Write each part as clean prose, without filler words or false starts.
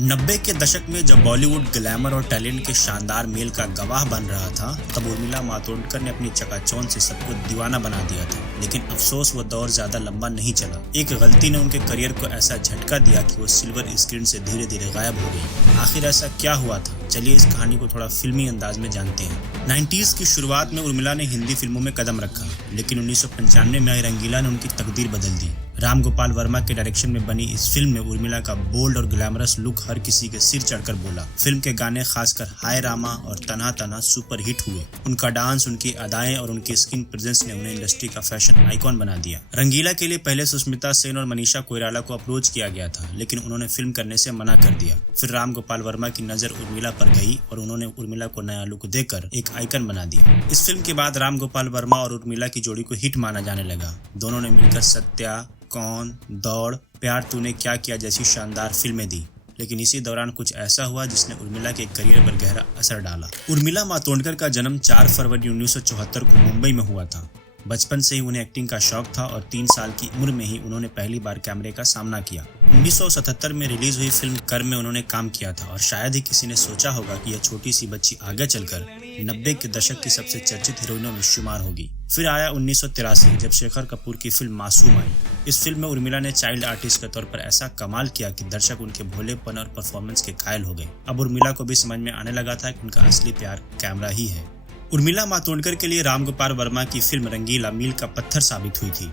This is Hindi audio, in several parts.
90 के दशक में जब बॉलीवुड ग्लैमर और टैलेंट के शानदार मेल का गवाह बन रहा था, तब उर्मिला मातोंडकर ने अपनी चकाचौंध से सबको दीवाना बना दिया था। लेकिन अफसोस वो दौर ज्यादा लंबा नहीं चला। एक गलती ने उनके करियर को ऐसा झटका दिया कि वो सिल्वर स्क्रीन से धीरे धीरे गायब हो गई। आखिर ऐसा क्या हुआ था? चलिए इस कहानी को थोड़ा फिल्मी अंदाज में जानते हैं। 90s की शुरुआत में उर्मिला ने हिंदी फिल्मों में कदम रखा, लेकिन 1995 में आई रंगीला ने उनकी तकदीर बदल दी। राम गोपाल वर्मा के डायरेक्शन में बनी इस फिल्म में उर्मिला का बोल्ड और ग्लैमरस लुक हर किसी के सिर चढ़कर बोला। फिल्म के गाने खासकर हाय रामा और तना तना सुपर हिट हुए। उनका डांस, उनकी अदाएं और उनकी स्क्रीन प्रेजेंस ने उन्हें इंडस्ट्री का फैशन आइकॉन बना दिया। रंगीला के लिए पहले सुष्मिता सेन और मनीषा कोइराला को अप्रोच किया गया था, लेकिन उन्होंने फिल्म करने से मना कर दिया। फिर राम गोपाल वर्मा की नजर उर्मिला पर गई और उन्होंने उर्मिला को नया लुक देकर एक आइकन बना दिया। इस फिल्म के बाद राम गोपाल वर्मा और उर्मिला की जोड़ी को हिट माना जाने लगा। दोनों ने मिलकर सत्या, कौन, दौड़, प्यार तूने क्या किया जैसी शानदार फिल्में दी। लेकिन इसी दौरान कुछ ऐसा हुआ जिसने उर्मिला के करियर पर गहरा असर डाला। उर्मिला मातोंडकर का जन्म 4 फरवरी 1974 को मुंबई में हुआ था। बचपन से ही उन्हें एक्टिंग का शौक था और 3 साल की उम्र में ही उन्होंने पहली बार कैमरे का सामना किया। 1977 में रिलीज हुई फिल्म कर्म में उन्होंने काम किया था और शायद ही किसी ने सोचा होगा कि यह छोटी सी बच्ची आगे चलकर 90 के दशक की सबसे चर्चित हीरोइनों में शुमार होगी। फिर आया 1983 जब शेखर कपूर की फिल्म मासूम आई। इस फिल्म में उर्मिला ने चाइल्ड आर्टिस्ट के तौर पर ऐसा कमाल किया कि दर्शक उनके भोलेपन और परफॉर्मेंस के कायल हो गए। अब उर्मिला को भी समझ में आने लगा था कि उनका असली प्यार कैमरा ही है। उर्मिला मातोंडकर के लिए राम गोपाल वर्मा की फिल्म रंगीला मील का पत्थर साबित हुई थी।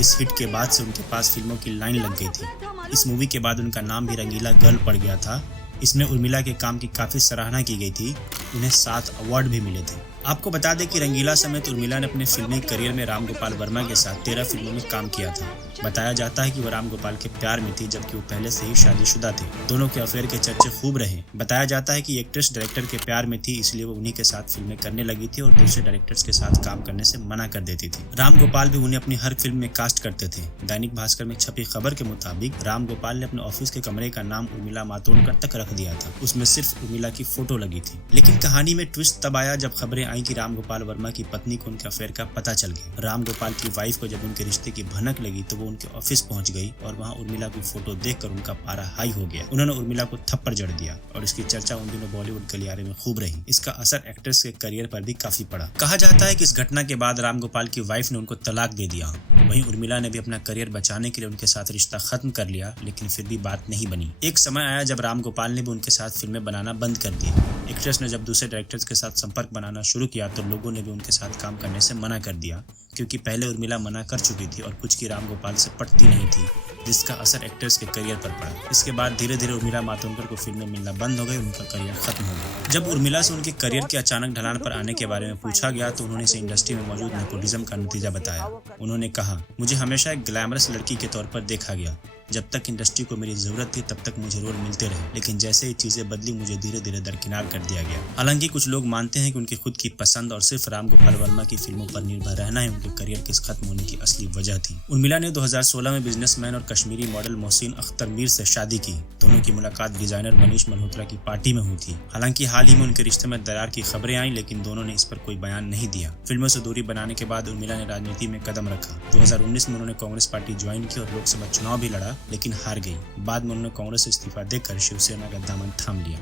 इस हिट के बाद से उनके पास फिल्मों की लाइन लग गई थी। इस मूवी के बाद उनका नाम भी रंगीला गर्ल पड़ गया था। इसमें उर्मिला के काम की काफी सराहना की गई थी। उन्हें 7 अवार्ड भी मिले थे। आपको बता दें कि रंगीला समेत उर्मिला ने अपने फिल्मी करियर में राम गोपाल वर्मा के साथ 13 फिल्मों में काम किया था। बताया जाता है कि वो राम गोपाल के प्यार में थी, जबकि वो पहले से ही शादीशुदा थे। दोनों के अफेयर के चर्चे खूब रहे। बताया जाता है कि एक्ट्रेस डायरेक्टर के प्यार में थी, इसलिए वो उन्हीं के साथ फिल्में करने लगी थी और दूसरे डायरेक्टर्स के साथ काम करने से मना कर देती थी। राम गोपाल भी उन्हें अपनी हर फिल्म में कास्ट करते थे। दैनिक भास्कर में छपी खबर के मुताबिक राम गोपाल ने अपने ऑफिस के कमरे का नाम उर्मिला मातोंडकर तक रख दिया था। उसमें सिर्फ उर्मिला की फोटो लगी थी। लेकिन कहानी में ट्विस्ट तब आया जब खबरें आई कि राम गोपाल वर्मा की पत्नी को उनके अफेयर का पता चल गया। राम गोपाल की वाइफ को जब उनके रिश्ते की भनक लगी तो वो उनके ऑफिस पहुंच गई और वहां उर्मिला की फोटो देखकर उनका पारा हाई हो गया। उन्होंने उर्मिला को थप्पड़ जड़ दिया और इसकी चर्चा उन दिनों बॉलीवुड गलियारे में खूब रही। इसका असर एक्ट्रेस के करियर पर भी काफी पड़ा। कहा जाता है कि इस घटना के बाद राम गोपाल की वाइफ ने उनको तलाक दे दिया। वहीं उर्मिला ने भी अपना करियर बचाने के लिए उनके साथ रिश्ता खत्म कर लिया, लेकिन फिर भी बात नहीं बनी। एक समय आया जब राम गोपाल ने भी उनके साथ फिल्में बनाना बंद कर दी। एक्ट्रेस ने जब दूसरे डायरेक्टर्स के साथ संपर्क बनाना शुरू किया तो लोगों ने भी उनके साथ काम करने से मना कर दिया, क्योंकि पहले उर्मिला मना कर चुकी थी और कुछ की राम गोपाल से पटती नहीं थी, जिसका असर एक्ट्रेस के करियर पर पड़ा। इसके बाद धीरे धीरे उर्मिला मातोंडकर को फिल्में मिलना बंद हो गई, उनका करियर खत्म हो गया। जब उर्मिला से उनके करियर के अचानक ढलान पर आने के बारे में पूछा गया तो उन्होंने इसे इंडस्ट्री में मौजूद नेपोटिज्म का नतीजा बताया। उन्होंने कहा, मुझे हमेशा एक ग्लैमरस लड़की के तौर पर देखा गया। जब तक इंडस्ट्री को मेरी जरूरत थी तब तक मुझे रोल मिलते रहे, लेकिन जैसे ही चीजें बदली मुझे धीरे धीरे दरकिनार कर दिया गया। हालांकि कुछ लोग मानते हैं कि उनकी खुद की पसंद और सिर्फ राम गोपाल वर्मा की फिल्मों पर निर्भर रहना ही उनके करियर के खत्म होने की असली वजह थी। उर्मिला ने 2016 में बिजनेसमैन और कश्मीरी मॉडल मोहसिन अख्तर मीर से शादी की। दोनों की मुलाकात डिजाइनर मनीष मल्होत्रा की पार्टी में हुई थी। हालांकि हाल ही में उनके रिश्ते में दरार की खबरें आई, लेकिन दोनों ने इस पर कोई बयान नहीं दिया। फिल्मों से दूरी बनाने के बाद उर्मिला ने राजनीति में कदम रखा। 2019 में उन्होंने कांग्रेस पार्टी ज्वाइन की और लोकसभा चुनाव भी लड़ा, लेकिन हार गई। बाद में उन्होंने कांग्रेस से इस्तीफा देकर शिवसेना का दामन थाम लिया।